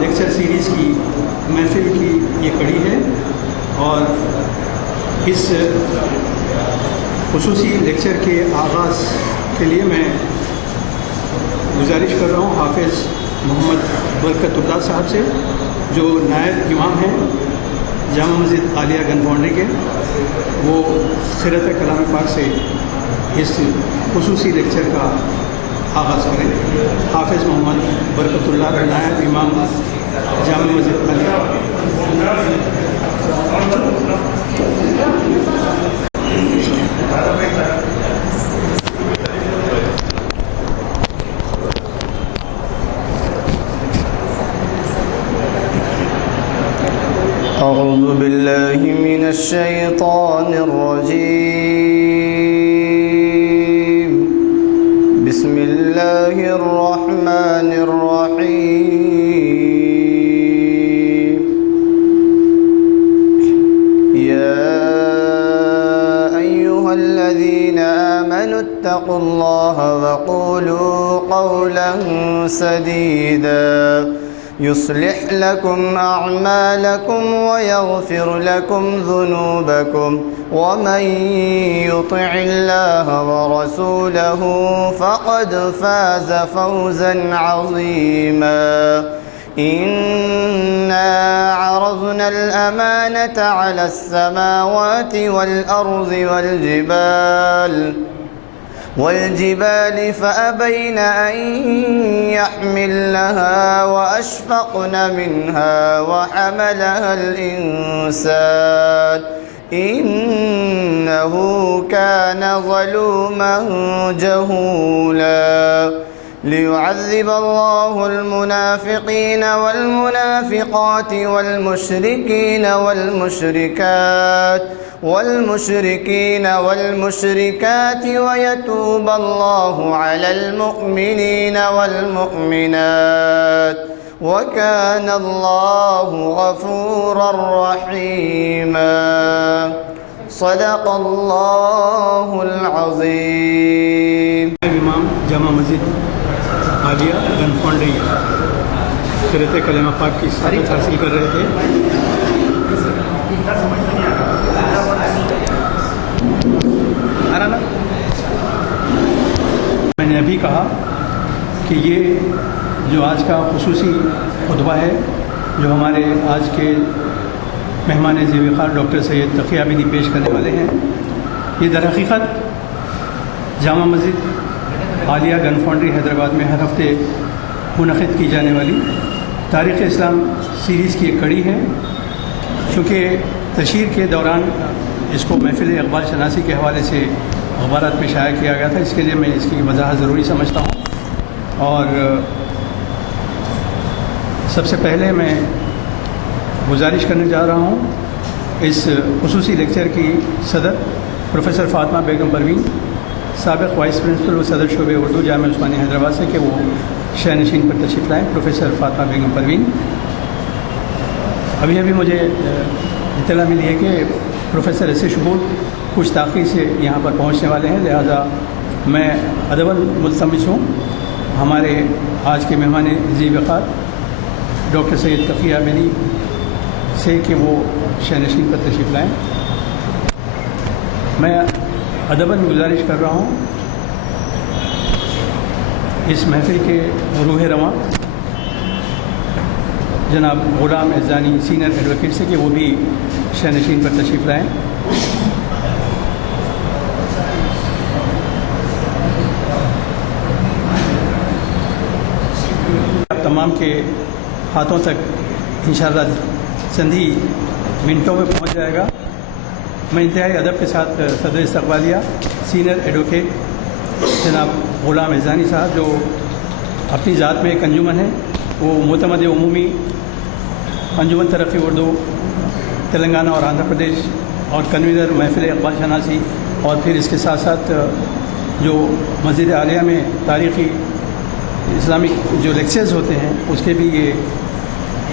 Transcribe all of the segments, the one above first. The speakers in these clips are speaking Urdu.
لیکچر سیریز کی محفل کی یہ کڑی ہے، اور اس خصوصی لیکچر کے آغاز کے لیے میں گزارش کر رہا ہوں حافظ محمد برکت اللہ صاحب سے، جو نائب امام ہیں جامع مسجد عالیہ گن فاؤنڈری کے، وہ سیرت کلام پاک سے اس خصوصی لیکچر کا آغاز کریں۔ حافظ محمد برکت اللہ نائب امام جامع مسجد عالیہ۔ أعوذ بالله من الشيطان الرجيم. بسم الله الرحمن الرحيم. يا أيها الذين آمنوا اتقوا الله وقولوا قولا سديدا يصلح لكم أعمالكم ويغفر لكم ذنوبكم ومن يطع الله ورسوله فقد فاز فوزا عظيما. إنا عرضنا الأمانة على السماوات والأرض والجبال فأبين أن يحملنها وأشفقن منها وحملها الإنسان إنه كان ظلوما جهولا. ليعذب الله المنافقين والمنافقات والمشركات ويتوب الله على المؤمنين والمؤمنات وكان الله غفورا رحيما. صدق الله العظيم. امام جامع مسجد عالیہ گن فاؤنڈری سیرت کلمہ پاک کی سعادت حاصل کر رہے تھے۔ میں نے ابھی کہا کہ یہ جو آج کا خصوصی خطبہ ہے، جو ہمارے آج کے مہمان ذی وقار ڈاکٹر سید تقی عابدی پیش کرنے والے ہیں، یہ در حقیقت جامع مسجد عالیہ گن فاؤنڈری حیدرآباد میں ہر ہفتے منعقد کی جانے والی تاریخ اسلام سیریز کی ایک کڑی ہے۔ چونکہ تشہیر کے دوران اس کو محفل اقبال شناسی کے حوالے سے اخبارات میں شائع کیا گیا تھا، اس کے لیے میں اس کی وضاحت ضروری سمجھتا ہوں۔ اور سب سے پہلے میں گزارش کرنے جا رہا ہوں اس خصوصی لیکچر کی صدر پروفیسر فاطمہ بیگم پروین، سابق وائس پرنسپل و صدر شعبہ اردو جامعہ عثمانیہ حیدرآباد سے، کہ وہ شہ نشین پر تشریف لائیں۔ پروفیسر فاطمہ بیگم پروین، ابھی مجھے اطلاع ملی ہے کہ پروفیسر ایسے شبور کچھ تاخیر سے یہاں پر پہنچنے والے ہیں، لہذا میں ادباً ملتمس ہوں ہمارے آج کے مہمان ذی وقار ڈاکٹر سید تقی عابدی سے کہ وہ شہ نشین پر تشریف لائیں۔ میں ادباً گزارش کر رہا ہوں اس محفل کے روح رواں جناب غلام اعزانی سینئر ایڈوکیٹ سے کہ وہ بھی شہ نشین پر تشریف لائیں۔ آپ تمام کے ہاتھوں تک انشاءاللہ چند ہی منٹوں میں پہنچ جائے گا۔ میں انتہائی ادب کے ساتھ صدر استقبالیہ سینئر ایڈوکیٹ جناب غلام اعزانی صاحب، جو اپنی ذات میں ایک انجمن ہے، وہ معتمد عمومی انجمن ترقی اردو تلنگانہ اور آندھرا پردیش اور کنوینر محفل اقبال شناسی، اور پھر اس کے ساتھ ساتھ جو مسجد عالیہ میں تاریخی اسلامک جو لیکچرز ہوتے ہیں اس کے بھی یہ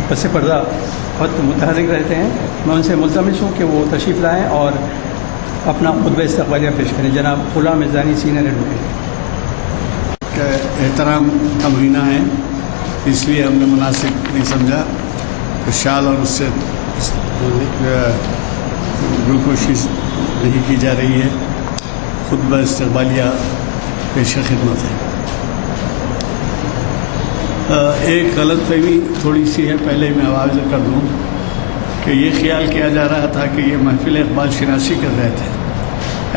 پس پردہ وقت متحرک رہتے ہیں۔ میں ان سے ملتمس ہوں کہ وہ تشریف لائیں اور اپنا خطبہ استقبالیہ پیش کریں۔ جناب غلام اعزانی سینئر ایڈوکیٹ۔ احترام کا مہینہ ہے اس لیے ہم نے مناسب نہیں سمجھا کہ شال اور اس سے گلوکوشی نہیں کی جا رہی ہے، خطبہ استقبالیہ پیش خدمت ہے۔ ایک غلط فہمی تھوڑی سی ہے، پہلے میں آواز کر دوں کہ یہ خیال کیا جا رہا تھا کہ یہ محفل اقبال شناسی کر رہے تھے،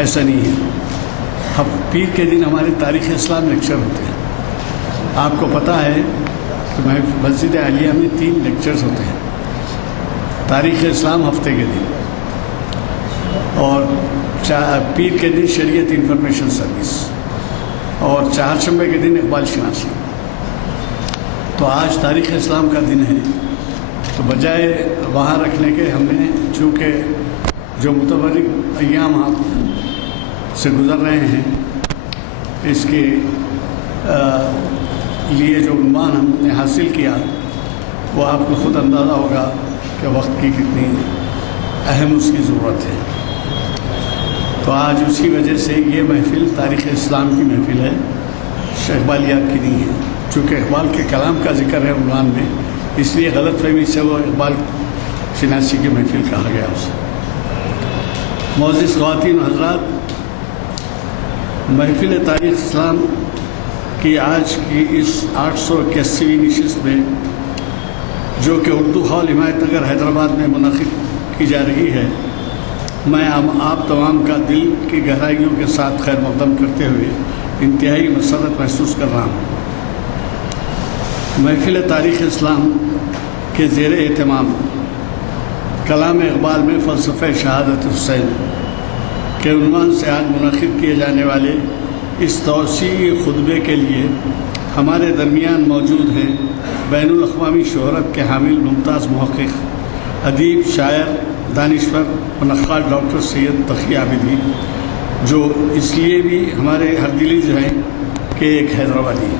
ایسا نہیں ہے۔ پیر کے دن ہمارے تاریخ اسلام لیکچر ہوتے ہیں۔ آپ کو پتہ ہے کہ مسجد عالیہ میں 3 لیکچرز ہوتے ہیں، تاریخ اسلام ہفتے کے دن، اور پیر کے دن شریعت انفارمیشن سروس، اور چہارشنبے کے دن اقبال شناسی۔ تو آج تاریخ اسلام کا دن ہے، تو بجائے وہاں رکھنے کے ہم نے، چونکہ جو متبرک ایام آپ سے گزر رہے ہیں، اس کے لیے جو عنوان ہم نے حاصل کیا وہ آپ کو خود اندازہ ہوگا کہ وقت کی کتنی اہم اس کی ضرورت ہے۔ تو آج اسی وجہ سے یہ محفل تاریخ اسلام کی محفل ہے، اقبالیات کی نہیں ہے۔ چونکہ اقبال کے کلام کا ذکر ہے عنوان میں، اس لیے غلط فہمی سے وہ اقبال شناسی کی محفل کہا گیا اسے۔ معزز خواتین و حضرات، محفل تاریخ اسلام کی آج کی اس 881ویں نشست میں، جو کہ اردو ہال حمایت نگر حیدرآباد میں منعقد کی جا رہی ہے، میں آپ تمام کا دل کی گہرائیوں کے ساتھ خیر مقدم کرتے ہوئے انتہائی مسرت محسوس کر رہا ہوں۔ محفل تاریخ اسلام کے زیر اہتمام کلام اقبال میں فلسفہ شہادت حسین کے عنوان سے آج منعقد کیے جانے والے اس توسیعی خطبے کے لیے ہمارے درمیان موجود ہیں بین الاقوامی شہرت کے حامل ممتاز محقق، ادیب، شاعر، دانشور و نقاد ڈاکٹر سید تقی عابدی، جو اس لیے بھی ہمارے ہر دلیز ہیں کہ ایک حیدرآبادی۔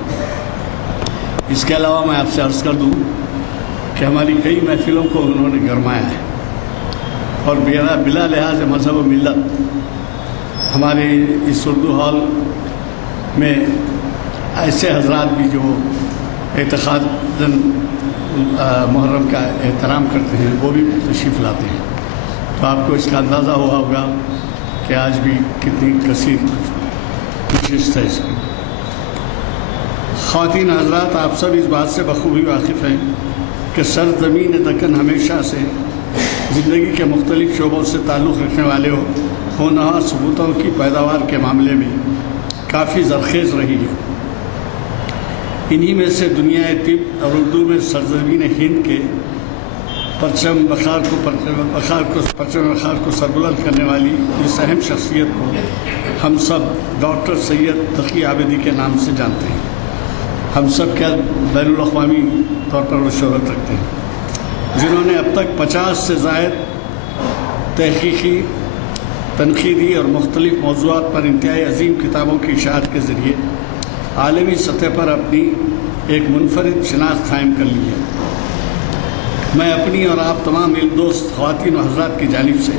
اس کے علاوہ میں آپ سے عرض کر دوں کہ ہماری کئی محفلوں کو انہوں نے گرمایا ہے، اور بلا لحاظ مذہب و ملت ہمارے اس اردو ہال میں ایسے حضرات بھی جو اعتقاداً محرم کا احترام کرتے ہیں، وہ بھی تشریف لاتے ہیں۔ تو آپ کو اس کا اندازہ ہوا ہوگا کہ آج بھی کتنی کثیر نشست ہے اس کی۔ خواتین حضرات، آپ سب اس بات سے بخوبی واقف ہیں کہ سرزمین دکن ہمیشہ سے زندگی کے مختلف شعبوں سے تعلق رکھنے والے ہونہار ثبوتوں کی پیداوار کے معاملے میں کافی زرخیز رہی ہے۔ انہی میں سے دنیا طب اور اردو میں سرزمین ہند کے پرچم بخار کو سربلند کرنے والی اس اہم شخصیت کو ہم سب ڈاکٹر سید تقی عابدی کے نام سے جانتے ہیں۔ ہم سب کیا بین الاقوامی طور پر وہ شہرت رکھتے ہیں، جنہوں نے اب تک 50 سے زائد تحقیقی، تنقیدی اور مختلف موضوعات پر انتہائی عظیم کتابوں کی اشاعت کے ذریعے عالمی سطح پر اپنی ایک منفرد شناخت قائم کر لی ہے۔ میں اپنی اور آپ تمام علم دوست خواتین و حضرات کی جانب سے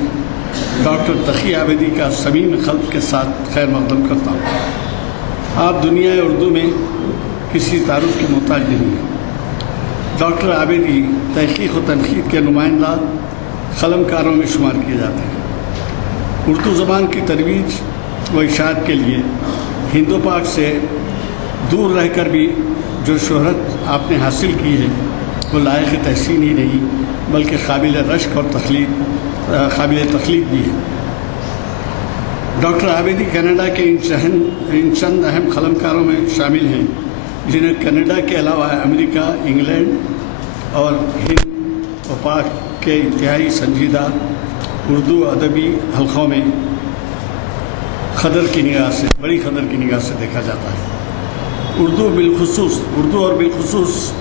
ڈاکٹر تقی عابدی کا صمیم قلب کے ساتھ خیر مقدم کرتا ہوں۔ آپ دنیا اردو میں کسی تعارف کی محتاج نہیں ہے۔ ڈاکٹر عابدی تحقیق و تنقید کے نمائندہ قلم کاروں میں شمار کیے جاتے ہیں۔ اردو زبان کی ترویج و اشاعت کے لیے ہند و پاک سے دور رہ کر بھی جو شہرت آپ نے حاصل کی ہے وہ لائق تحسین ہی نہیں بلکہ قابل رشک اور قابل تخلیق بھی ہے۔ ڈاکٹر عابدی کینیڈا کے ان چند اہم قلم کاروں میں شامل ہیں جنہیں کینیڈا کے علاوہ امریکہ، انگلینڈ اور ہند و پاک کے انتہائی سنجیدہ اردو ادبی حلقوں میں بڑی قدر کی نگاہ سے دیکھا جاتا ہے۔ اردو اور بالخصوص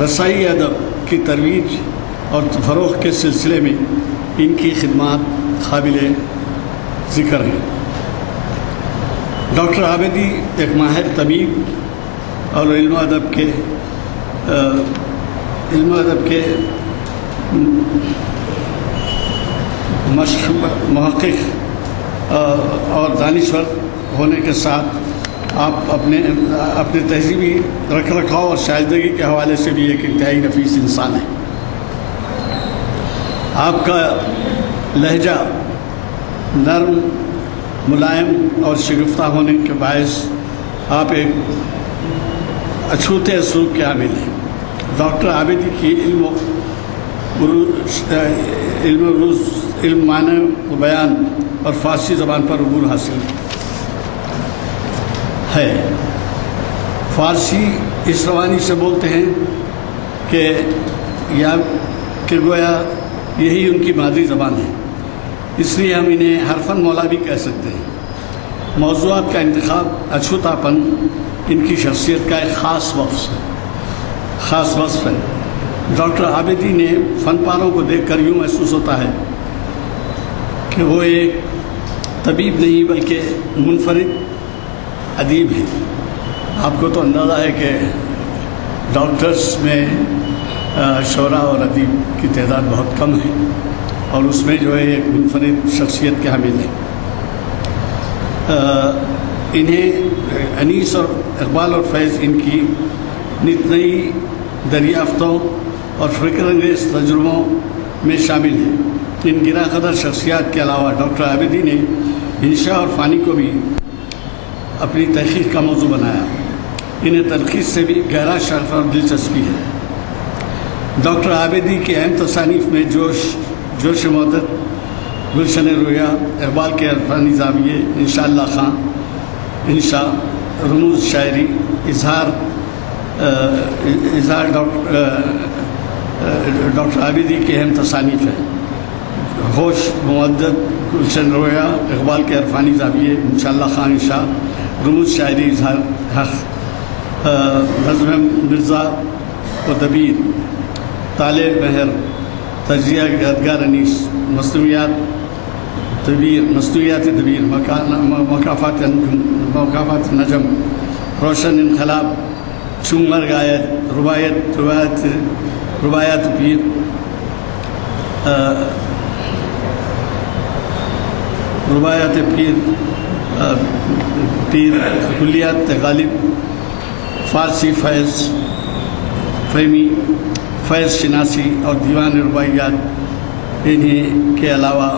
رسائی ادب کی ترویج اور فروغ کے سلسلے میں ان کی خدمات قابل ذکر ہیں۔ ڈاکٹر عابدی ایک ماہر طبیب اور علم و ادب کے محقق اور دانشور ہونے کے ساتھ آپ اپنے تہذیبی رکھ رکھاؤ اور شائستگی کے حوالے سے بھی ایک انتہائی نفیس انسان ہے۔ آپ کا لہجہ نرم، ملائم اور شگفتہ ہونے کے باعث آپ ایک اچھوتے اسلوب کے عامل ہیں۔ ڈاکٹر عابدی کی علم معنی و بیان اور فارسی زبان پر عبور حاصل ہے۔ فارسی اس روانی سے بولتے ہیں کہ گویا یہی ان کی مادری زبان ہے، اس لیے ہم انہیں حرفاً مولا بھی کہہ سکتے ہیں۔ موضوعات کا انتخاب، اچھوتا پن ان کی شخصیت کا ایک خاص وصف ہے۔ ڈاکٹر عابدی نے فن پاروں کو دیکھ کر یوں محسوس ہوتا ہے کہ وہ ایک طبیب نہیں بلکہ منفرد ادیب ہیں۔ آپ کو تو اندازہ ہے کہ ڈاکٹرز میں شعراء اور ادیب کی تعداد بہت کم ہے، اور اس میں جو ہے ایک منفرد شخصیت کے حامل ہیں۔ انہیں انیس اور اقبال اور فیض ان کی نت نئی دریافتوں اور فکر انگیز تجربوں میں شامل ہیں۔ ان گرا قدر شخصیات کے علاوہ ڈاکٹر عابدی نے انشاء اور فانی کو بھی اپنی تحقیق کا موضوع بنایا۔ انہیں تلخیص سے بھی گہرا شغف اور دلچسپی ہے۔ ڈاکٹر عابدی کے اہم تصانیف میں جوش مودت، گلشن رویا، اقبال کے عرفانی زاویے، انشاء اللہ خاں، انشاء، رموز شاعری، اظہار ڈاکٹر عابدی کے اہم تصانیف ہیں۔ ہوش، مودت، گلشن رویا، اقبال کے عرفانی زاویے، انشاء اللہ خاں، انشاء، رموز شاعری، اظہار حق، نظم مرزا و دبیر، طالع مہر، تجزیہ یادگار انیس، مصنوعات دبیر، مقافات نجم، روشن انقلاب، چنگر آیت، روایات پیر، کلیات غالب، فارسی فیض فہمی، فیض شناسی اور دیوان رباعیات۔ انہیں کے علاوہ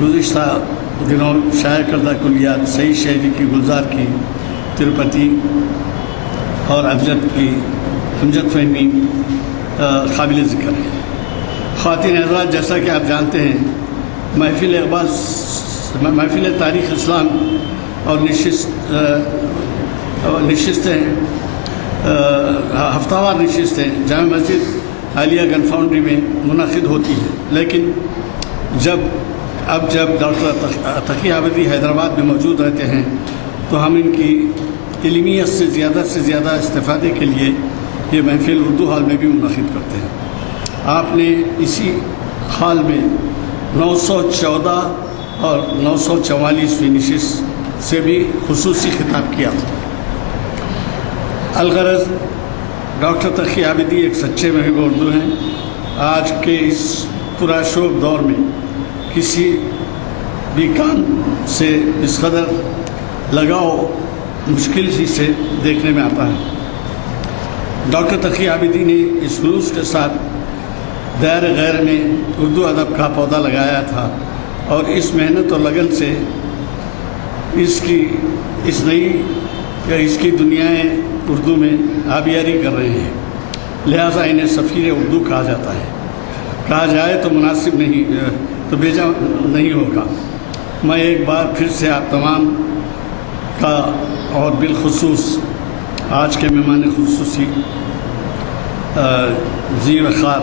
گزشتہ دنوں شائع کردہ کلیات صحیح شاعری کی گلزار کی، تروپتی اور امجد فہمی قابل ذکر ہے۔ خواتین حضرات، جیسا کہ آپ جانتے ہیں، محفل تاریخ اسلام اور نشستیں ہفتہ وار نشستیں جامع مسجد عالیہ گن فاؤنڈری میں منعقد ہوتی ہیں، لیکن جب ڈاکٹر تقی عابدی حیدرآباد میں موجود رہتے ہیں تو ہم ان کی علمیت سے زیادہ استفادے کے لیے یہ محفل اردو ہال میں بھی منعقد کرتے ہیں۔ آپ نے اسی ہال میں 914 اور 944ویں نشست سے بھی خصوصی خطاب کیا تھا۔ الغرض، ڈاکٹر تقی عابدی ایک سچے محب اردو ہیں۔ آج کے اس پرآشوب دور میں کسی بھی کام سے اس قدر لگاؤ مشکل ہی سے دیکھنے میں آتا ہے۔ ڈاکٹر تقی عابدی نے اس خلوص کے ساتھ دائر غیر میں اردو ادب کا پودا لگایا تھا، اور اس محنت اور لگن سے اس کی دنیائے اردو میں آبیاری کر رہے ہیں۔ لہٰذا انہیں سفیر اردو کہا جاتا ہے۔ کہا جائے تو مناسب نہیں، تو بھیجا نہیں ہوگا۔ میں ایک بار پھر سے آپ تمام کا اور بالخصوص آج کے مہمان خصوصی ذی وقار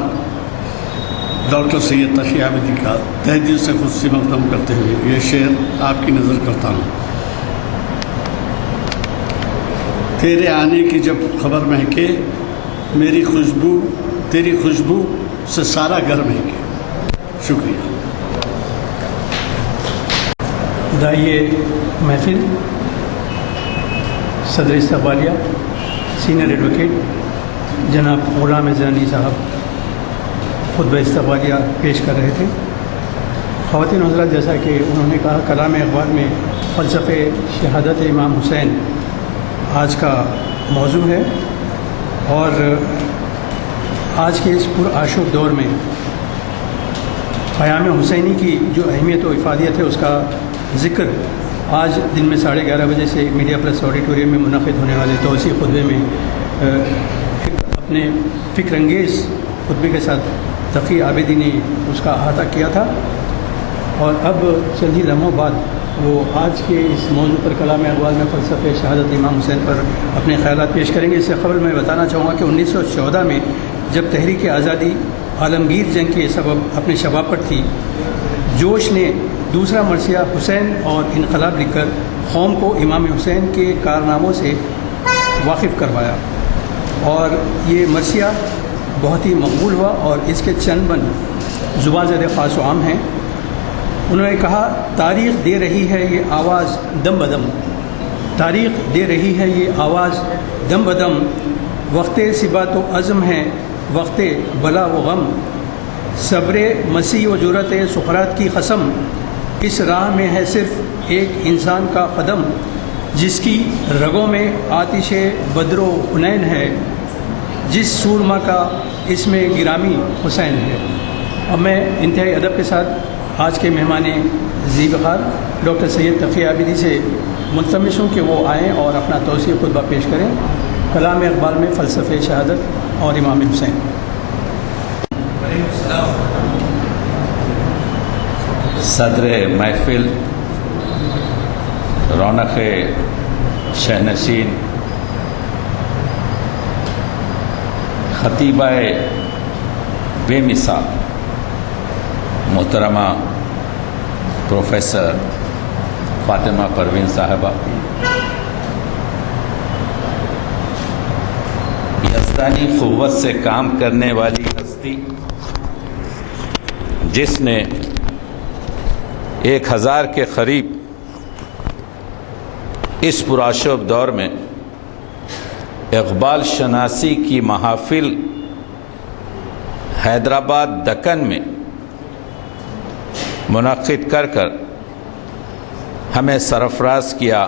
ڈاکٹر سید تقی عابدی کا تہ دل سے خصوصی مقدم کرتے ہوئے یہ شعر آپ کی نظر کرتا ہوں۔ تیرے آنے کی جب خبر مہکے، تیری خوشبو سے سارا گھر مہکے۔ شکریہ۔ داعیے محفل صدر استقبالیہ سینئر ایڈوکیٹ جناب غلام زانی صاحب خطبہ استقبالیہ پیش کر رہے تھے۔ خواتین حضرات، جیسا کہ انہوں نے کہا، کلام اقبال میں فلسفے شہادت امام حسین آج کا موضوع ہے، اور آج کے اس پرآشوب دور میں پیام حسینی کی جو اہمیت و افادیت ہے اس کا ذکر آج دن میں 11:30 بجے سے میڈیا پلس آڈیٹوریم میں منعقد ہونے والے توسیع خطبے میں اپنے فکر انگیز خطبے کے ساتھ تقی عابدی نے اس کا احاطہ کیا تھا، اور اب چند ہی لمحوں بعد وہ آج کے اس موضوع پر کلام اقبال میں فلسفہ شہادت امام حسین پر اپنے خیالات پیش کریں گے۔ اس سے قبل میں بتانا چاہوں گا کہ 1914 میں جب تحریک آزادی عالمگیر جنگ کے سبب اپنے شباب پر تھی، جوش نے دوسرا مرثیہ حسین اور انقلاب لکھ کر قوم کو امام حسین کے کارناموں سے واقف کروایا، اور یہ مرثیہ بہت ہی مقبول ہوا، اور اس کے چند بند زبان زد خاص و عام ہیں۔ انہوں نے کہا، تاریخ دے رہی ہے یہ آواز دم بدم، تاریخ دے رہی ہے یہ آواز دم بدم، وقت ثبات و عزم ہے وقت بلا و غم، صبر مسیح و جرت سقراط کی قسم، اس راہ میں ہے صرف ایک انسان کا قدم، جس کی رگوں میں آتش بدر و حنین ہے، جس سورما کا اس میں گرامی حسین ہے۔ اب میں انتہائی ادب کے ساتھ آج کے مہمان ذی وقار ڈاکٹر سید تقی عابدی سے ملتمس ہوں کہ وہ آئیں اور اپنا توسیع خطبہ پیش کریں، کلام اقبال میں فلسفہ شہادت اور امام حسین۔ صدر محفل، رونق شہنشین، خطیبہ بے مثال محترمہ پروفیسر فاطمہ پروین صاحبہ، یزدانی قوت سے کام کرنے والی ہستی جس نے 1000 کے قریب اس پرآشوب دور میں اقبال شناسی کی محافل حیدرآباد دکن میں منعقد کر کر ہمیں سرفراز کیا،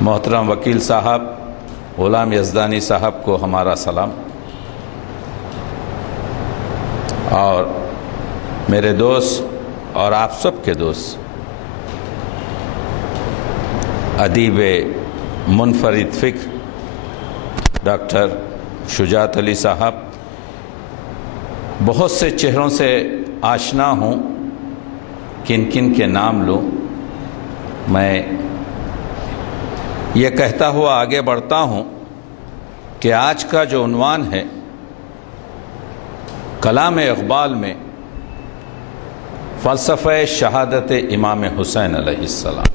محترم وکیل صاحب غلام یزدانی صاحب کو ہمارا سلام، اور میرے دوست اور آپ سب کے دوست ادیب منفرد فکر ڈاکٹر شجاعت علی صاحب، بہت سے چہروں سے آشنا ہوں، کن کن کے نام لوں۔ میں یہ کہتا ہوا آگے بڑھتا ہوں کہ آج کا جو عنوان ہے کلام اقبال میں فلسفہ شہادت امام حسین علیہ السلام،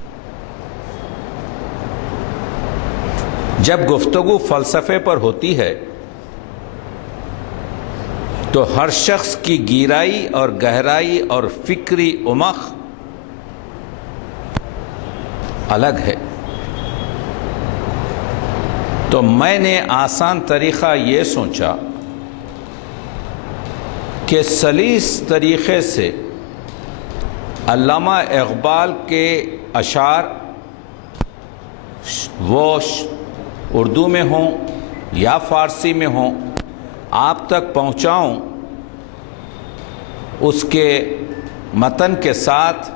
جب گفتگو فلسفے پر ہوتی ہے تو ہر شخص کی گہرائی اور گہرائی اور فکری عمق الگ ہے، تو میں نے آسان طریقہ یہ سوچا کہ سلیس طریقے سے علامہ اقبال کے اشعار وہ اردو میں ہوں یا فارسی میں ہوں آپ تک پہنچاؤں، اس کے متن کے ساتھ،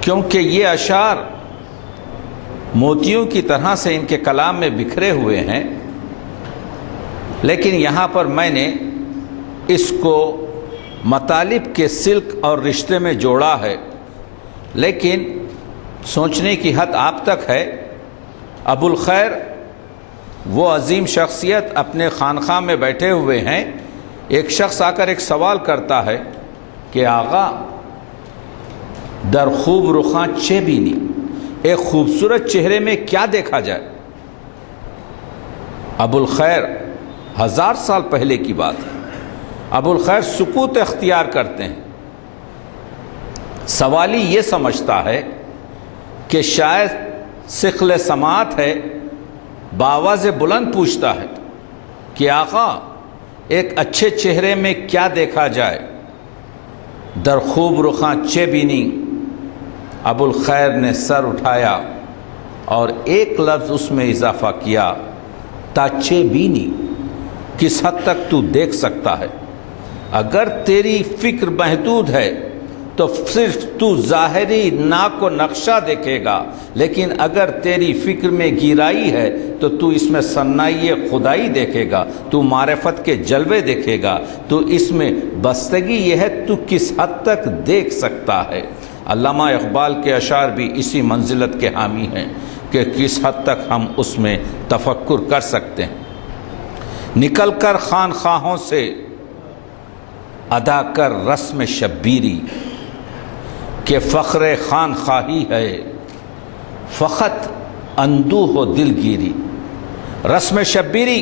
کیونکہ یہ اشعار موتیوں کی طرح سے ان کے کلام میں بکھرے ہوئے ہیں، لیکن یہاں پر میں نے اس کو مطالب کے سلک اور رشتے میں جوڑا ہے، لیکن سوچنے کی حد آپ تک ہے۔ ابو الخیر وہ عظیم شخصیت اپنے خانقاہ میں بیٹھے ہوئے ہیں، ایک شخص آ کر ایک سوال کرتا ہے کہ آقا در خوب رخاں چے بینی، ایک خوبصورت چہرے میں کیا دیکھا جائے؟ ابو الخیر 1000 سال پہلے کی بات ہے، ابو الخیر سکوت اختیار کرتے ہیں، سوالی یہ سمجھتا ہے کہ شاید ثقل سماعت ہے، بآواز بلند پوچھتا ہے کہ آقا ایک اچھے چہرے میں کیا دیکھا جائے؟ در خوب رخاں چے بینی، ابو الخیر نے سر اٹھایا اور ایک لفظ اس میں اضافہ کیا، تاچے بینی، کس حد تک تو دیکھ سکتا ہے؟ اگر تیری فکر محدود ہے تو صرف تو ظاہری ناک و نقشہ دیکھے گا، لیکن اگر تیری فکر میں گہرائی ہے تو تو اس میں صنائی خدائی دیکھے گا، تو معرفت کے جلوے دیکھے گا، تو اس میں بستگی یہ ہے تو کس حد تک دیکھ سکتا ہے۔ علامہ اقبال کے اشعار بھی اسی منزلت کے حامی ہیں کہ کس حد تک ہم اس میں تفکر کر سکتے ہیں۔ نکل کر خانخواہوں سے ادا کر رسم شبیری، کہ فخر خانخواہی ہے فقط اندوہ و دلگیری۔ رسم شبیری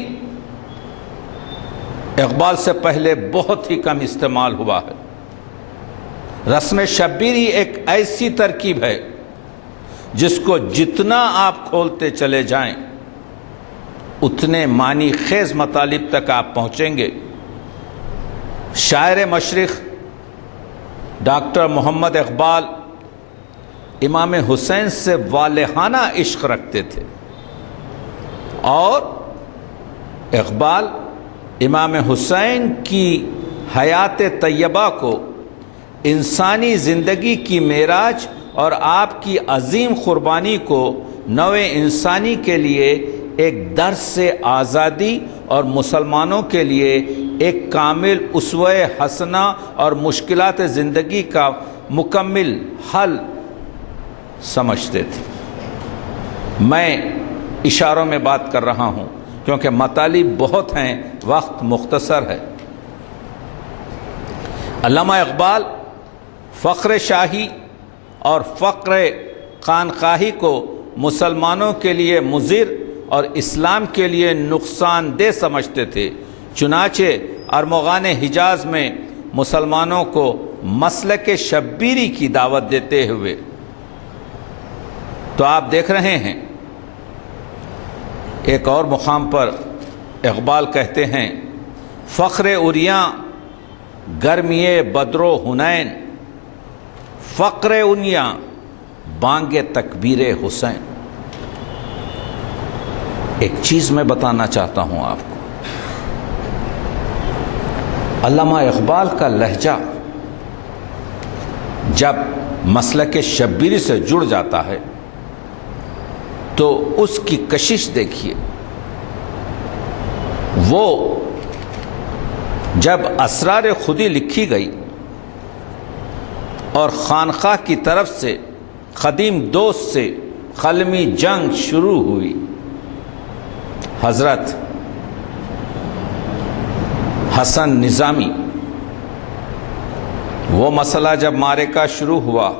اقبال سے پہلے بہت ہی کم استعمال ہوا ہے۔ رسم شبیری ایک ایسی ترکیب ہے جس کو جتنا آپ کھولتے چلے جائیں اتنے معنی خیز مطالب تک آپ پہنچیں گے۔ شاعر مشرق ڈاکٹر محمد اقبال امام حسین سے والہانہ عشق رکھتے تھے، اور اقبال امام حسین کی حیات طیبہ کو انسانی زندگی کی معراج اور آپ کی عظیم قربانی کو نوع انسانی کے لیے ایک درس آزادی اور مسلمانوں کے لیے ایک کامل اسوہ حسنہ اور مشکلات زندگی کا مکمل حل سمجھتے تھے۔ میں اشاروں میں بات کر رہا ہوں کیونکہ مطالب بہت ہیں، وقت مختصر ہے۔ علامہ اقبال فخر شاہی اور فقر خانقاہی کو مسلمانوں کے لیے مضر اور اسلام کے لیے نقصان دہ سمجھتے تھے، چنانچہ ارمغان حجاز میں مسلمانوں کو مسلک شبیری کی دعوت دیتے ہوئے تو آپ دیکھ رہے ہیں ایک اور مقام پر اقبال کہتے ہیں، فخر عریاں گرمی بدر و حنین، فقر انیاں بانگ تکبیر حسین۔ ایک چیز میں بتانا چاہتا ہوں آپ کو، علامہ اقبال کا لہجہ جب مسلک شبیری سے جڑ جاتا ہے تو اس کی کشش دیکھیے۔ وہ جب اسرار خودی لکھی گئی اور خانقاہ کی طرف سے قدیم دوست سے قلمی جنگ شروع ہوئی، حضرت حسن نظامی، وہ مسئلہ جب معرکہ شروع ہوا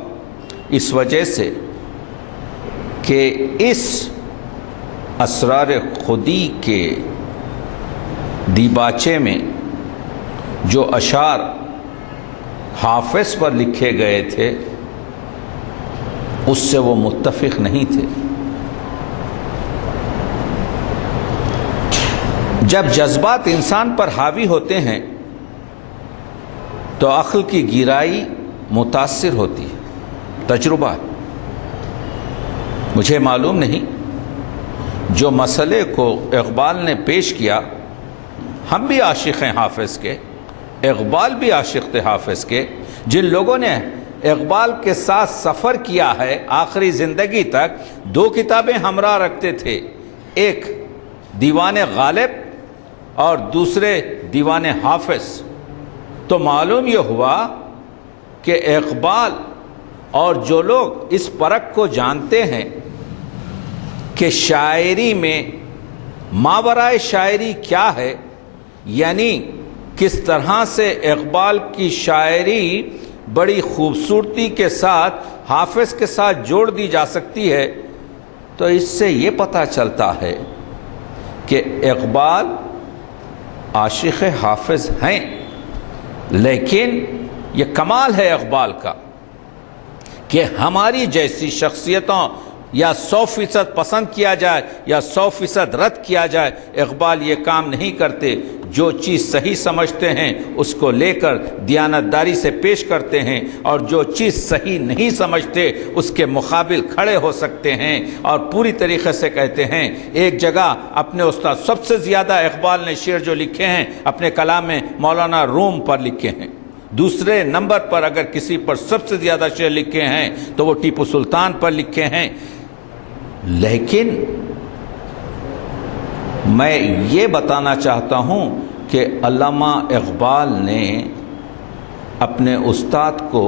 اس وجہ سے کہ اس اسرار خودی کے دیباچے میں جو اشعار حافظ پر لکھے گئے تھے اس سے وہ متفق نہیں تھے۔ جب جذبات انسان پر حاوی ہوتے ہیں تو عقل کی گہرائی متاثر ہوتی ہے، تجربہ ہے۔ مجھے معلوم نہیں جو مسئلے کو اقبال نے پیش کیا، ہم بھی عاشق ہیں حافظ کے، اقبال بھی عاشق تھے حافظ کے، جن لوگوں نے اقبال کے ساتھ سفر کیا ہے آخری زندگی تک، دو کتابیں ہمراہ رکھتے تھے، ایک دیوان غالب اور دوسرے دیوان حافظ، تو معلوم یہ ہوا کہ اقبال اور جو لوگ اس پرکھ کو جانتے ہیں کہ شاعری میں ماورائے شاعری کیا ہے، یعنی کس طرح سے اقبال کی شاعری بڑی خوبصورتی کے ساتھ حافظ کے ساتھ جوڑ دی جا سکتی ہے، تو اس سے یہ پتہ چلتا ہے کہ اقبال عاشق حافظ ہیں۔ لیکن یہ کمال ہے اقبال کا کہ ہماری جیسی شخصیتوں یا 100% پسند کیا جائے یا 100% رد کیا جائے، اقبال یہ کام نہیں کرتے۔ جو چیز صحیح سمجھتے ہیں اس کو لے کر دیانتداری سے پیش کرتے ہیں، اور جو چیز صحیح نہیں سمجھتے اس کے مقابل کھڑے ہو سکتے ہیں اور پوری طریقے سے کہتے ہیں۔ ایک جگہ اپنے استاد، سب سے زیادہ اقبال نے شعر جو لکھے ہیں اپنے کلام میں مولانا روم پر لکھے ہیں۔ دوسرے نمبر پر اگر کسی پر سب سے زیادہ شعر لکھے ہیں تو وہ ٹیپو سلطان پر لکھے ہیں۔ لیکن میں یہ بتانا چاہتا ہوں کہ علامہ اقبال نے اپنے استاد کو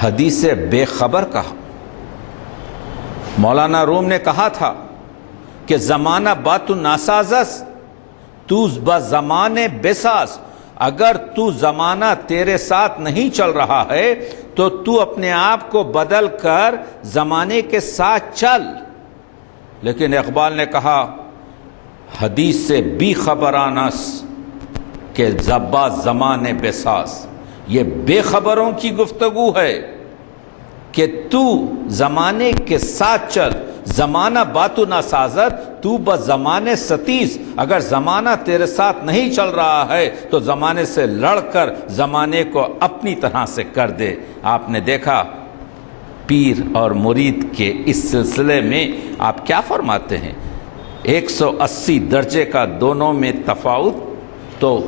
حدیث بے خبر کہا۔ مولانا روم نے کہا تھا کہ زمانہ بات ناسازس تو بزمانے بساز، اگر تو زمانہ تیرے ساتھ نہیں چل رہا ہے تو تو اپنے آپ کو بدل کر زمانے کے ساتھ چل۔ لیکن اقبال نے کہا حدیث سے بھی خبرانس کہ زبا زمانے بساز، یہ بے خبروں کی گفتگو ہے کہ تو زمانے کے ساتھ چل۔ زمانہ باتو نہ سازت تو بزمانے ستیز، اگر زمانہ تیرے ساتھ نہیں چل رہا ہے تو زمانے سے لڑ کر زمانے کو اپنی طرح سے کر دے۔ آپ نے دیکھا پیر اور مرید کے اس سلسلے میں آپ کیا فرماتے ہیں؟ 180 درجے کا دونوں میں تفاوت۔ تو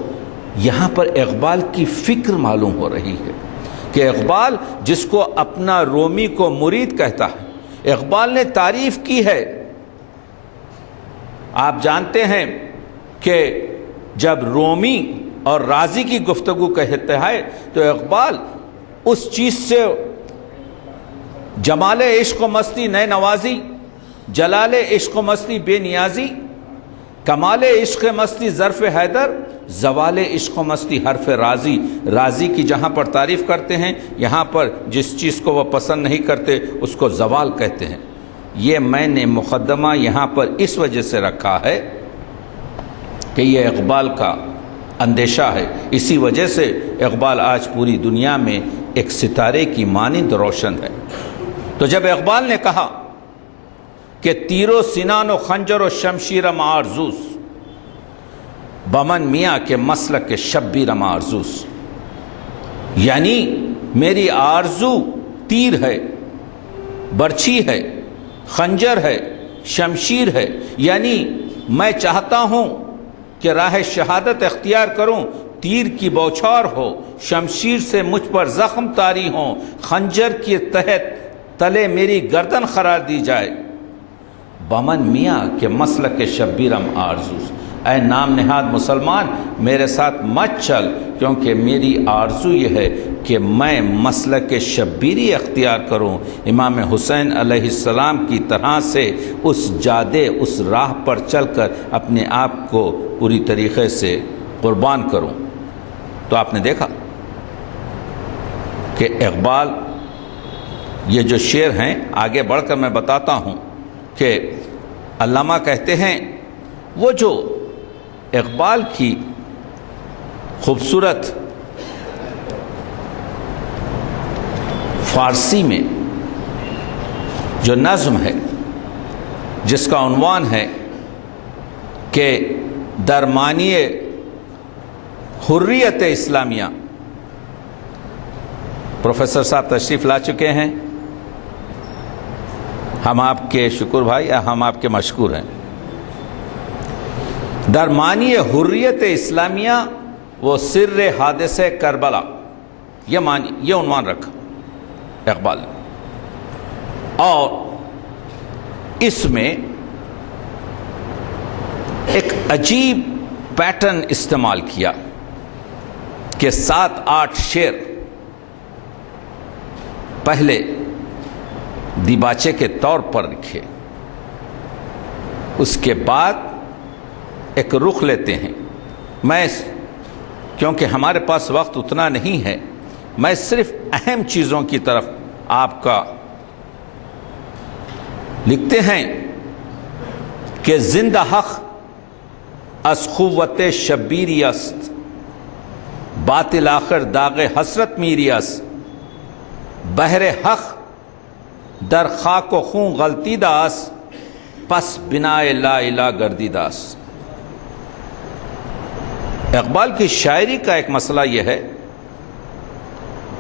یہاں پر اقبال کی فکر معلوم ہو رہی ہے کہ اقبال جس کو اپنا رومی کو مرید کہتا ہے، اقبال نے تعریف کی ہے۔ آپ جانتے ہیں کہ جب رومی اور رازی کی گفتگو کہتے ہیں تو اقبال اس چیز سے جمال عشق و مستی نئے نوازی، جلال عشق و مستی بے نیازی، کمال عشق مستی ظرف حیدر، زوال عشق و مستی حرف رازی۔ رازی کی جہاں پر تعریف کرتے ہیں، یہاں پر جس چیز کو وہ پسند نہیں کرتے اس کو زوال کہتے ہیں۔ یہ میں نے مقدمہ یہاں پر اس وجہ سے رکھا ہے کہ یہ اقبال کا اندیشہ ہے۔ اسی وجہ سے اقبال آج پوری دنیا میں ایک ستارے کی مانند روشن ہے۔ تو جب اقبال نے کہا کہ تیر و سنان و خنجر و شمشیر معرزوس، بمن میاں کے مسلک شبیر معرزوس، یعنی میری آرزو تیر ہے، برچھی ہے، خنجر ہے، شمشیر ہے، یعنی میں چاہتا ہوں کہ راہ شہادت اختیار کروں، تیر کی بوچھار ہو، شمشیر سے مجھ پر زخم طاری ہوں، خنجر کے تحت تلے میری گردن قرار دی جائے۔ بمن میاں کے مسلک شبیرم آرزوس، اے نام نہاد مسلمان میرے ساتھ مت چل، کیونکہ میری آرزو یہ ہے کہ میں مسلک شبیری اختیار کروں، امام حسین علیہ السلام کی طرح سے اس جادے، اس راہ پر چل کر اپنے آپ کو پوری طریقے سے قربان کروں۔ تو آپ نے دیکھا کہ اقبال یہ جو شعر ہیں، آگے بڑھ کر میں بتاتا ہوں کہ علامہ کہتے ہیں وہ جو اقبال کی خوبصورت فارسی میں جو نظم ہے جس کا عنوان ہے کہ درمانی حریت اسلامیہ، پروفیسر صاحب تشریف لا چکے ہیں، ہم آپ کے شکر بھائی، ہم آپ کے مشکور ہیں۔ درمانی حریت اسلامیہ وہ سر حادثہ کربلا، یہ عنوان رکھا اقبال نے، اور اس میں ایک عجیب پیٹرن استعمال کیا کہ 7-8 شعر پہلے دیباچے کے طور پر لکھے، اس کے بعد ایک رخ لیتے ہیں۔ میں کیونکہ ہمارے پاس وقت اتنا نہیں ہے، میں صرف اہم چیزوں کی طرف آپ کا لکھتے ہیں کہ زندہ حق از قوت شبیری است، باطل آخر داغ حسرت میری است، بحر حق در خاک و خون غلطی داس پس بنائے لا الہ گردی داس۔ اقبال کی شاعری کا ایک مسئلہ یہ ہے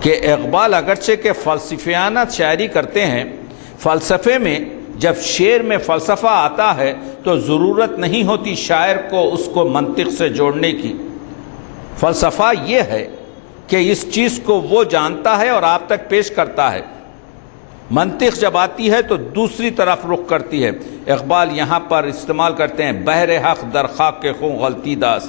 کہ اقبال اگرچہ کہ فلسفیانہ شاعری کرتے ہیں، فلسفے میں جب شعر میں فلسفہ آتا ہے تو ضرورت نہیں ہوتی شاعر کو اس کو منطق سے جوڑنے کی۔ فلسفہ یہ ہے کہ اس چیز کو وہ جانتا ہے اور آپ تک پیش کرتا ہے، منطق جب آتی ہے تو دوسری طرف رخ کرتی ہے۔ اقبال یہاں پر استعمال کرتے ہیں بحر حق در خاک کے خون غلطی داس،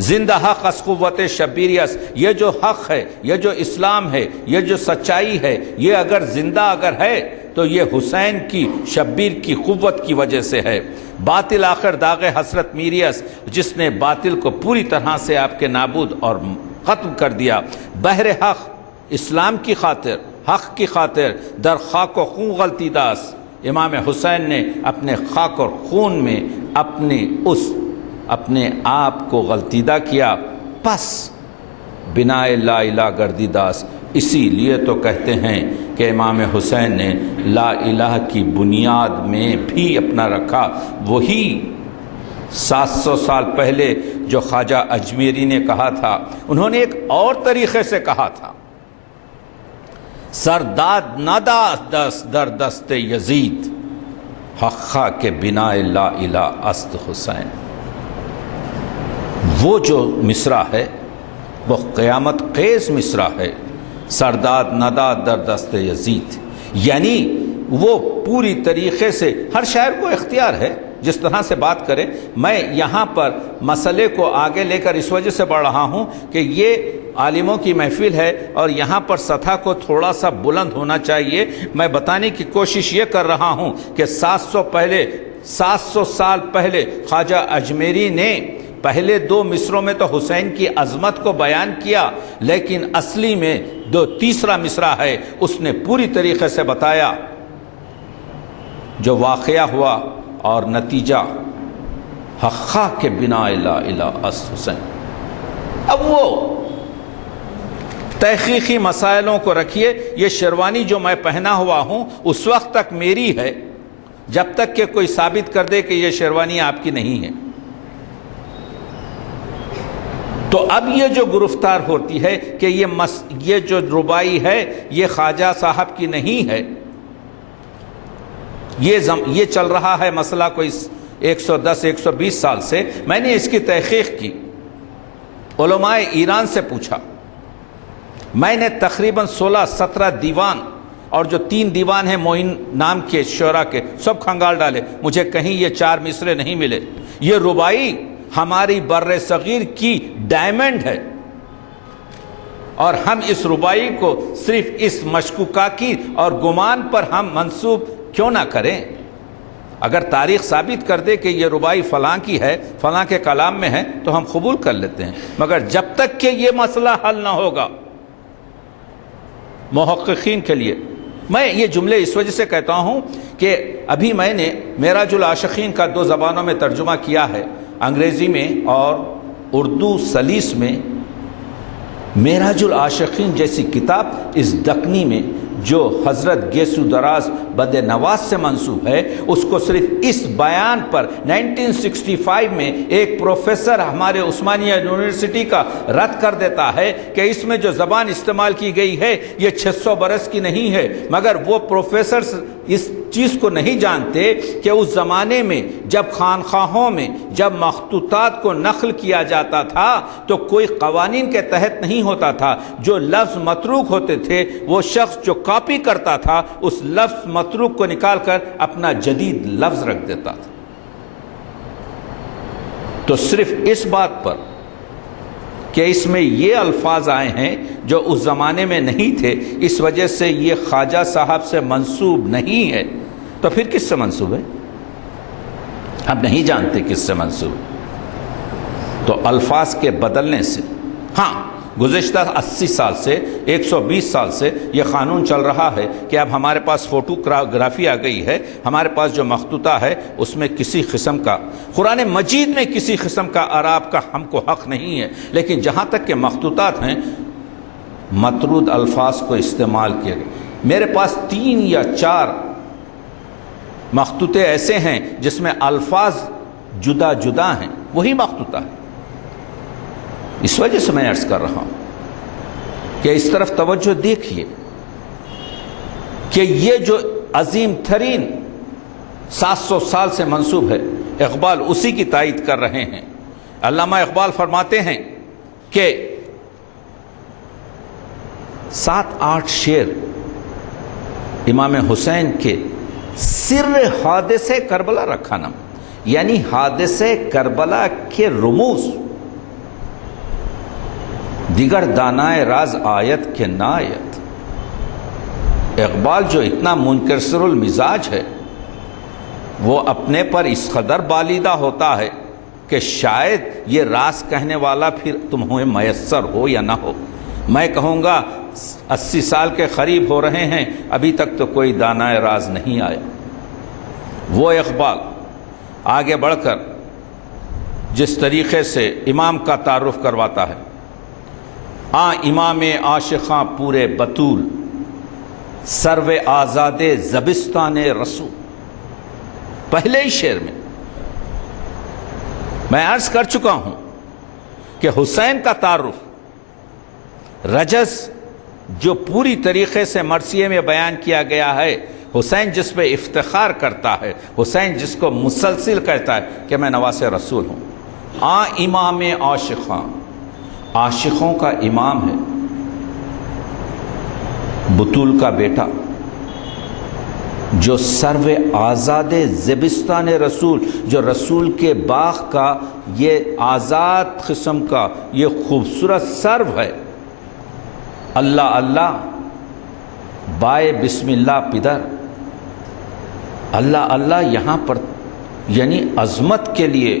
زندہ حق از قوت شبیریس، یہ جو حق ہے، یہ جو اسلام ہے، یہ جو سچائی ہے، یہ اگر زندہ اگر ہے تو یہ حسین کی شبیر کی قوت کی وجہ سے ہے۔ باطل آخر داغ حسرت میریس، جس نے باطل کو پوری طرح سے آپ کے نابود اور ختم کر دیا۔ بحر حق، اسلام کی خاطر، حق کی خاطر، در خاک و خون غلطی داس، امام حسین نے اپنے خاک اور خون میں اپنے آپ کو غلطیدہ کیا، پس بنائے لا الہ گردی داس۔ اسی لیے تو کہتے ہیں کہ امام حسین نے لا الہ کی بنیاد میں بھی اپنا رکھا، وہی 700 سال پہلے جو خواجہ اجمیری نے کہا تھا۔ انہوں نے ایک اور طریقے سے کہا تھا، سرداد ندا دست در دست یزید، حقا کے بنا لا الہ است حسین۔ وہ جو مصرع ہے وہ قیامت خیز مصرع ہے، سرداد ندا در دست یزید، یعنی وہ پوری طریقے سے ہر شاعر کو اختیار ہے جس طرح سے بات کرے۔ میں یہاں پر مسئلے کو آگے لے کر اس وجہ سے بڑھ رہا ہوں کہ یہ عالموں کی محفل ہے اور یہاں پر سطح کو تھوڑا سا بلند ہونا چاہیے۔ میں بتانے کی کوشش یہ کر رہا ہوں کہ 700 سال پہلے خواجہ اجمیری نے پہلے 2 مصروں میں تو حسین کی عظمت کو بیان کیا، لیکن اصلی میں تیسرا مصرع ہے اس نے پوری طریقے سے بتایا جو واقعہ ہوا اور نتیجہ، حقا کے بنا لا الہ است حسین۔ اب وہ تحقیقی مسائلوں کو رکھیے، یہ شیروانی جو میں پہنا ہوا ہوں اس وقت تک میری ہے جب تک کہ کوئی ثابت کر دے کہ یہ شیروانی آپ کی نہیں ہے۔ تو اب یہ جو گرفتار ہوتی ہے کہ یہ جو ربائی ہے یہ خواجہ صاحب کی نہیں ہے، یہ چل رہا ہے مسئلہ کوئی 110-120 سال سے۔ میں نے اس کی تحقیق کی، علماء ایران سے پوچھا، میں نے تقریباً 16-17 دیوان اور جو 3 دیوان ہیں معین نام کے شعراء کے سب کھنگال ڈالے، مجھے کہیں یہ 4 مصرے نہیں ملے۔ یہ ربائی ہماری بر صغیر کی ڈائمنڈ ہے اور ہم اس ربائی کو صرف اس مشکوکاکی اور گمان پر ہم منسوب کیوں نہ کریں؟ اگر تاریخ ثابت کر دے کہ یہ ربائی فلاں کی ہے، فلاں کے کلام میں ہے تو ہم قبول کر لیتے ہیں، مگر جب تک کہ یہ مسئلہ حل نہ ہوگا محققین کے لیے۔ میں یہ جملے اس وجہ سے کہتا ہوں کہ ابھی میں نے معراج العاشقین کا 2 زبانوں میں ترجمہ کیا ہے، انگریزی میں اور اردو سلیس میں۔ معراج العاشقین جیسی کتاب اس دکنی میں جو حضرت گیسو دراز بد نواز سے منسوب ہے، اس کو صرف اس بیان پر 1965 میں ایک پروفیسر ہمارے عثمانیہ یونیورسٹی کا رد کر دیتا ہے کہ اس میں جو زبان استعمال کی گئی ہے یہ 600 برس کی نہیں ہے، مگر وہ پروفیسر اس چیز کو نہیں جانتے کہ اس زمانے میں جب خانخواہوں میں جب مخطوطات کو نقل کیا جاتا تھا تو کوئی قوانین کے تحت نہیں ہوتا تھا۔ جو لفظ متروک ہوتے تھے وہ شخص جو کاپی کرتا تھا اس لفظ متروک کو نکال کر اپنا جدید لفظ رکھ دیتا تھا۔ تو صرف اس بات پر کہ اس میں یہ الفاظ آئے ہیں جو اس زمانے میں نہیں تھے، اس وجہ سے یہ خواجہ صاحب سے منسوب نہیں ہے، تو پھر کس سے منسوب ہے؟ ہم نہیں جانتے کس سے منسوب ہے۔ تو الفاظ کے بدلنے سے، ہاں گزشتہ 80 سال سے 120 سال سے یہ قانون چل رہا ہے کہ اب ہمارے پاس فوٹوگرافی آ گئی ہے، ہمارے پاس جو مخطوطہ ہے اس میں کسی قسم کا، قرآن مجید میں کسی قسم کا اعراب کا ہم کو حق نہیں ہے، لیکن جہاں تک کہ مخطوطات ہیں مطرود الفاظ کو استعمال کیے گئے۔ میرے پاس 3 یا 4 مخطوطے ایسے ہیں جس میں الفاظ جدا جدا ہیں، وہی مخطوطہ ہے۔ اس وجہ سے میں عرض کر رہا ہوں کہ اس طرف توجہ دیکھیے کہ یہ جو عظیم ترین 700 سال سے منسوب ہے، اقبال اسی کی تائید کر رہے ہیں۔ علامہ اقبال فرماتے ہیں کہ 7-8 شعر امام حسین کے سر حادثہ کربلا رکھا نام، یعنی حادثہ کربلا کے رموز، دیگر دانائے راز آیت کے نایت۔ اقبال جو اتنا منکسر المزاج ہے، وہ اپنے پر اس قدر بالیدہ ہوتا ہے کہ شاید یہ راز کہنے والا پھر تمہیں میسر ہو یا نہ ہو۔ میں کہوں گا 80 سال کے قریب ہو رہے ہیں، ابھی تک تو کوئی دانائے راز نہیں آیا۔ وہ اقبال آگے بڑھ کر جس طریقے سے امام کا تعارف کرواتا ہے، امام عاشقاں پورے بطول، سرو آزاد زبستان رسول، پہلے ہی شعر میں عرض کر چکا ہوں کہ حسین کا تعارف رجز جو پوری طریقے سے مرثیے میں بیان کیا گیا ہے، حسین جس پہ افتخار کرتا ہے، حسین جس کو مسلسل کہتا ہے کہ میں نواس رسول ہوں، امام عاشقاں، عاشقوں کا امام ہے، بطول کا بیٹا، جو سرو آزاد زبستان رسول، جو رسول کے باغ کا یہ آزاد قسم کا یہ خوبصورت سرو ہے، اللہ اللہ بائے بسم اللہ پدر، اللہ اللہ یہاں پر یعنی عظمت کے لیے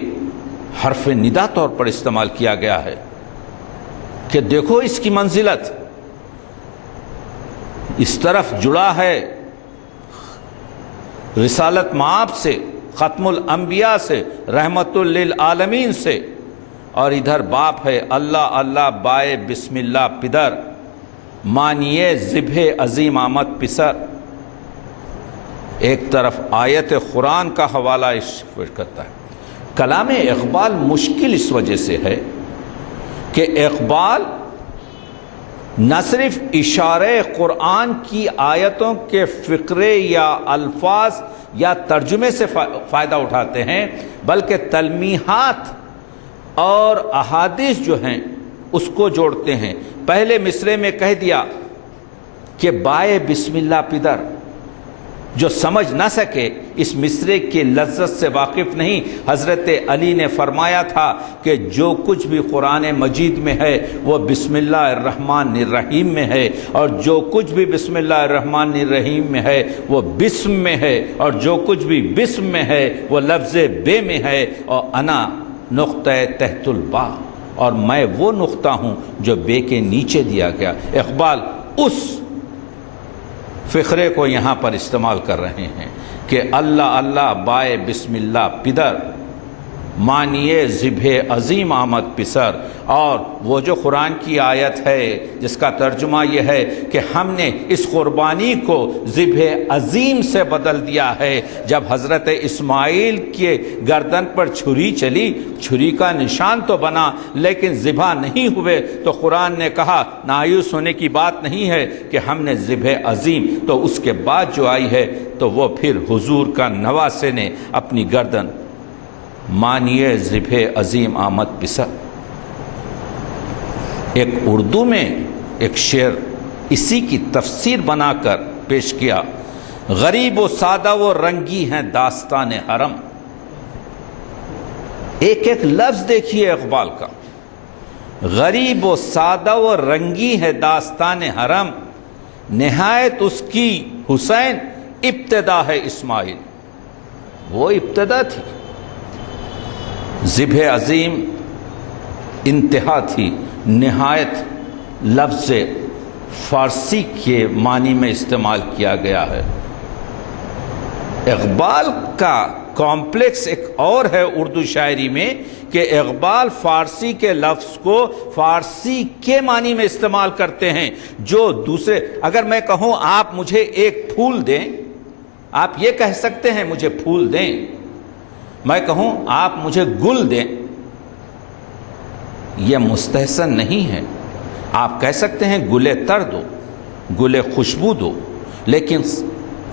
حرف ندا طور پر استعمال کیا گیا ہے کہ دیکھو اس کی منزلت، اس طرف جڑا ہے رسالت مآب سے، ختم الانبیاء سے، رحمت للعالمین سے، اور ادھر باپ ہے اللہ اللہ بائے بسم اللہ پدر، مانیے ذبح عظیم آمد پسر۔ ایک طرف آیت قرآن کا حوالہ کرتا ہے۔ کلام اقبال مشکل اس وجہ سے ہے کہ اقبال نہ صرف اشارے قرآن کی آیتوں کے فقرے یا الفاظ یا ترجمے سے فائدہ اٹھاتے ہیں، بلکہ تلمیحات اور احادیث جو ہیں اس کو جوڑتے ہیں۔ پہلے مصرے میں کہہ دیا کہ بائے بسم اللہ پدر، جو سمجھ نہ سکے، اس مصرے کی لذت سے واقف نہیں، حضرت علی نے فرمایا تھا کہ جو کچھ بھی قرآن مجید میں ہے وہ بسم اللہ الرحمن الرحیم میں ہے، اور جو کچھ بھی بسم اللہ الرحمن الرحیم میں ہے وہ بسم میں ہے، اور جو کچھ بھی بسم میں ہے وہ لفظ بے میں ہے، اور انا نقطہ تحت البا، اور میں وہ نقطہ ہوں جو بے کے نیچے دیا گیا۔ اقبال اس فقرے کو یہاں پر استعمال کر رہے ہیں کہ اللہ اللہ بائے بسم اللہ پدر، مانیے ذبح عظیم آمد پسر، اور وہ جو قرآن کی آیت ہے جس کا ترجمہ یہ ہے کہ ہم نے اس قربانی کو ذبح عظیم سے بدل دیا ہے۔ جب حضرت اسماعیل کے گردن پر چھری چلی، چھری کا نشان تو بنا لیکن ذبح نہیں ہوئے، تو قرآن نے کہا مایوس ہونے کی بات نہیں ہے کہ ہم نے ذبح عظیم، تو اس کے بعد جو آئی ہے تو وہ پھر حضور کا نواسے نے اپنی گردن مانیے ذبح عظیم آمد پسر۔ ایک اردو میں ایک شعر اسی کی تفسیر بنا کر پیش کیا، غریب و سادہ و رنگی ہیں داستان حرم۔ ایک ایک لفظ دیکھیے اقبال کا، غریب و سادہ و رنگی ہے داستان حرم، نہایت اس کی حسین ابتدا ہے اسماعیل۔ وہ ابتدا تھی، ذبح عظیم انتہا تھی، نہایت لفظ فارسی کے معنی میں استعمال کیا گیا ہے۔ اقبال کا کمپلیکس ایک اور ہے اردو شاعری میں کہ اقبال فارسی کے لفظ کو فارسی کے معنی میں استعمال کرتے ہیں جو دوسرے. اگر میں کہوں آپ مجھے ایک پھول دیں، آپ یہ کہہ سکتے ہیں مجھے پھول دیں. میں کہوں آپ مجھے گل دیں، یہ مستحسن نہیں ہے. آپ کہہ سکتے ہیں گلے تر دو، گلے خوشبو دو، لیکن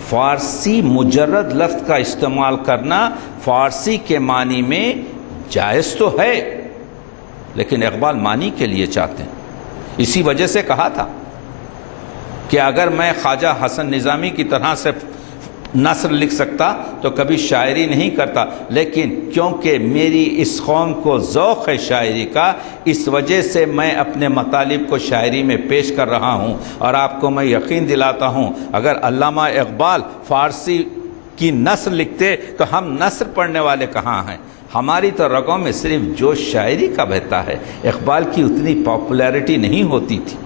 فارسی مجرد لفظ کا استعمال کرنا فارسی کے معنی میں جائز تو ہے، لیکن اقبال معنی کے لیے چاہتے ہیں. اسی وجہ سے کہا تھا کہ اگر میں خواجہ حسن نظامی کی طرح سے نثر لکھ سکتا تو کبھی شاعری نہیں کرتا، لیکن کیونکہ میری اس قوم کو ذوق ہے شاعری کا، اس وجہ سے میں اپنے مطالب کو شاعری میں پیش کر رہا ہوں. اور آپ کو میں یقین دلاتا ہوں اگر علامہ اقبال فارسی کی نثر لکھتے تو ہم نثر پڑھنے والے کہاں ہیں؟ ہماری تو رگوں میں صرف جو شاعری کا بہتا ہے. اقبال کی اتنی پاپولیرٹی نہیں ہوتی تھی.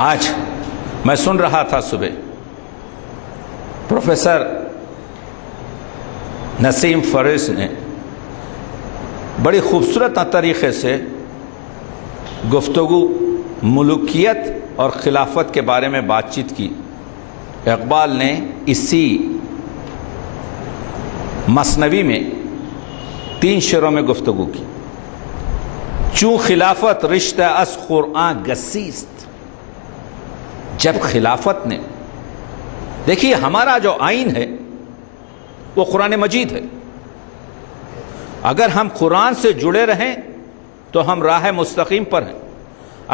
آج میں سن رہا تھا صبح پروفیسر نسیم فریس نے بڑی خوبصورت طریقے سے گفتگو ملوکیت اور خلافت کے بارے میں بات چیت کی. اقبال نے اسی مثنوی میں 3 شعروں میں گفتگو کی. چوں خلافت رشتہ از قرآن گسیست. جب خلافت نے، دیکھیے ہمارا جو آئین ہے وہ قرآن مجید ہے. اگر ہم قرآن سے جڑے رہیں تو ہم راہ مستقیم پر ہیں.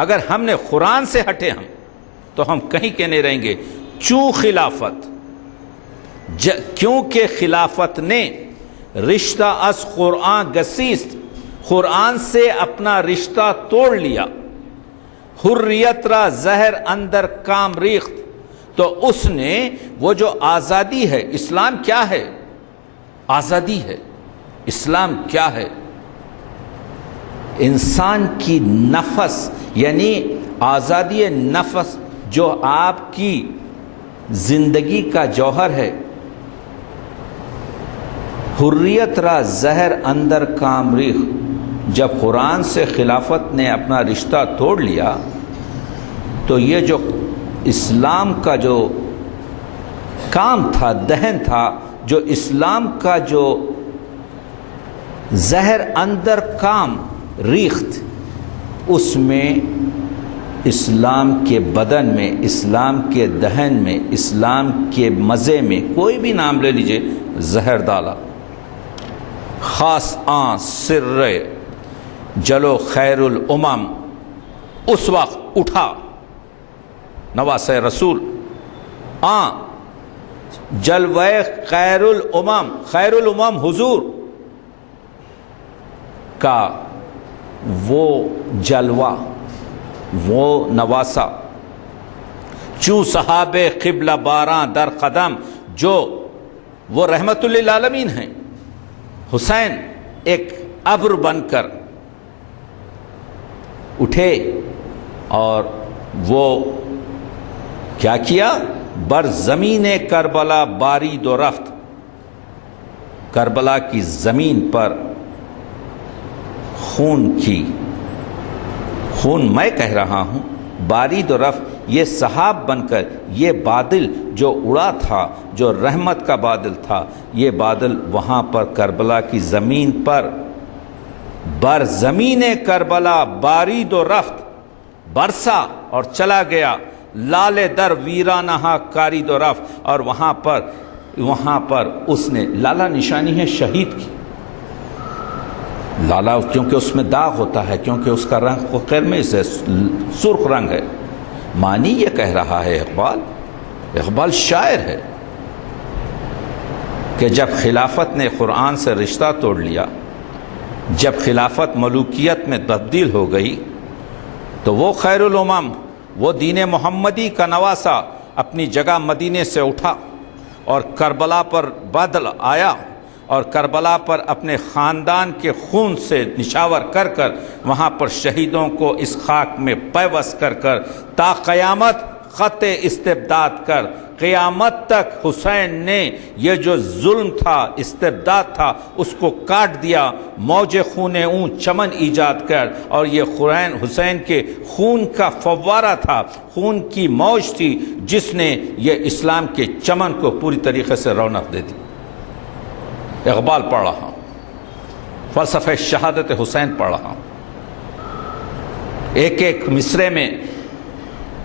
اگر ہم نے قرآن سے ہٹے ہم تو ہم کہیں کے نہیں رہیں گے. چوں خلافت، کیونکہ خلافت نے رشتہ از قرآن گسیست، قرآن سے اپنا رشتہ توڑ لیا. حریت را زہر اندر کام ریخت، تو اس نے وہ جو آزادی ہے، اسلام کیا ہے؟ آزادی ہے. اسلام کیا ہے؟ انسان کی نفس، یعنی آزادی نفس جو آپ کی زندگی کا جوہر ہے. حریت را زہر اندر کام ریخ. جب قرآن سے خلافت نے اپنا رشتہ توڑ لیا تو یہ جو اسلام کا جو کام تھا، دہن تھا، جو اسلام کا جو زہر اندر کام ریخت، اس میں اسلام کے بدن میں، اسلام کے دہن میں، اسلام کے مزے میں، کوئی بھی نام لے لیجئے، زہر ڈالا. خاص آن سر جلو خیر الامم اس وقت اٹھا نواس رسول. جلوہ خیر الامم، خیر الامم حضور کا وہ جلوہ، وہ نواسا. چوں صحاب قبلہ باراں در قدم، جو وہ رحمت للعالمین ہیں. حسین ایک ابر بن کر اٹھے اور وہ کیا کیا؟ بر زمین کربلا بارید و رفت. کربلا کی زمین پر خون میں کہہ رہا ہوں، بارید و رفت. یہ سحاب بن کر، یہ بادل جو اڑا تھا، جو رحمت کا بادل تھا، یہ بادل وہاں پر کربلا کی زمین پر بر زمین کربلا بارید و رفت، برسا اور چلا گیا. لال در ویرانہا کارید و رفت. اور وہاں پر اس نے، لالا نشانی ہے شہید کی. لالا کیونکہ اس میں داغ ہوتا ہے، کیونکہ اس کا رنگ قرمز ہے، سرخ رنگ ہے. معنی یہ کہہ رہا ہے اقبال شاعر ہے کہ جب خلافت نے قرآن سے رشتہ توڑ لیا، جب خلافت ملوکیت میں تبدیل ہو گئی، تو وہ خیر الامم، وہ دین محمدی کا نواسا اپنی جگہ مدینے سے اٹھا اور کربلا پر بادل آیا، اور کربلا پر اپنے خاندان کے خون سے نشاور کر کر وہاں پر شہیدوں کو اس خاک میں پیوست کر کر تا قیامت خط استبداد کر قیامت تک حسین نے یہ جو ظلم تھا، استبداد تھا، اس کو کاٹ دیا، موج خون اون چمن ایجاد کر، اور یہ حسین کے خون کا فوارہ تھا، خون کی موج تھی جس نے یہ اسلام کے چمن کو پوری طریقے سے رونق دے دی۔ اقبال پڑھ رہا ہوں، فلسفہ شہادت حسین پڑھ رہا ہوں، ایک ایک مصرے میں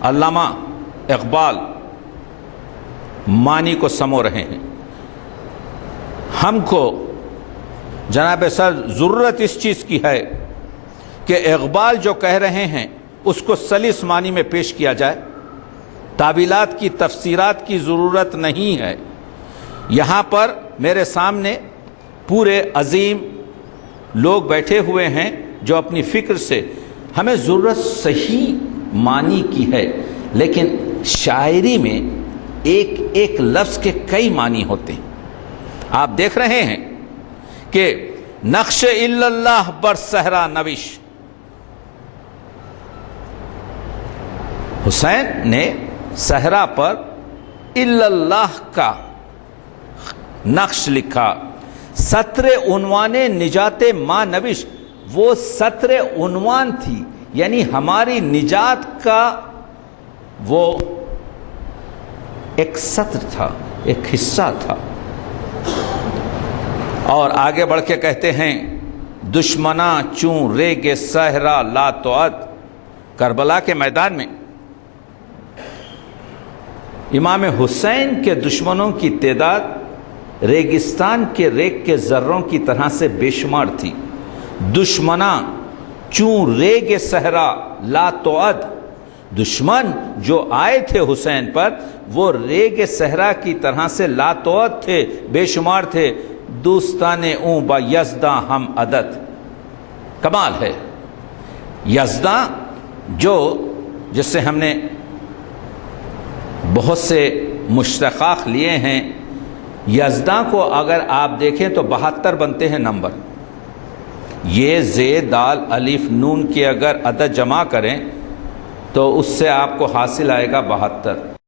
علامہ اقبال معنی کو سمو رہے ہیں۔ ہم کو جناب سر ضرورت اس چیز کی ہے کہ اقبال جو کہہ رہے ہیں اس کو سلیس معنی میں پیش کیا جائے، تعویلات کی تفسیرات کی ضرورت نہیں ہے۔ یہاں پر میرے سامنے پورے عظیم لوگ بیٹھے ہوئے ہیں جو اپنی فکر سے، ہمیں ضرورت صحیح معنی کی ہے، لیکن شاعری میں ایک ایک لفظ کے کئی معنی ہوتے ہیں۔ آپ دیکھ رہے ہیں کہ نقش الا اللہ بر صحرا نوش، حسین نے صحرا پر الا اللہ کا نقش لکھا۔ سطر عنوان نجات ما نوش، وہ سطر عنوان تھی، یعنی ہماری نجات کا وہ ایک سطر تھا، ایک حصہ تھا۔ اور آگے بڑھ کے کہتے ہیں دشمنا چون ریگ صحرا لا تعد، کربلا کے میدان میں امام حسین کے دشمنوں کی تعداد ریگستان کے ریگ کے ذروں کی طرح سے بے شمار تھی۔ دشمنا چون ریگ صحرا لا تعد، دشمن جو آئے تھے حسین پر وہ ریگ صحرا کی طرح سے لا تعد تھے، بے شمار تھے۔ دوستان اون با یزداں ہم عدد، کمال ہے۔ یزداں جو جس سے ہم نے بہت سے مشتقات لیے ہیں، یزداں کو اگر آپ دیکھیں تو 72 بنتے ہیں نمبر۔ یہ زید دال الف نون کے اگر عدد جمع کریں تو اس سے آپ کو حاصل آئے گا 72۔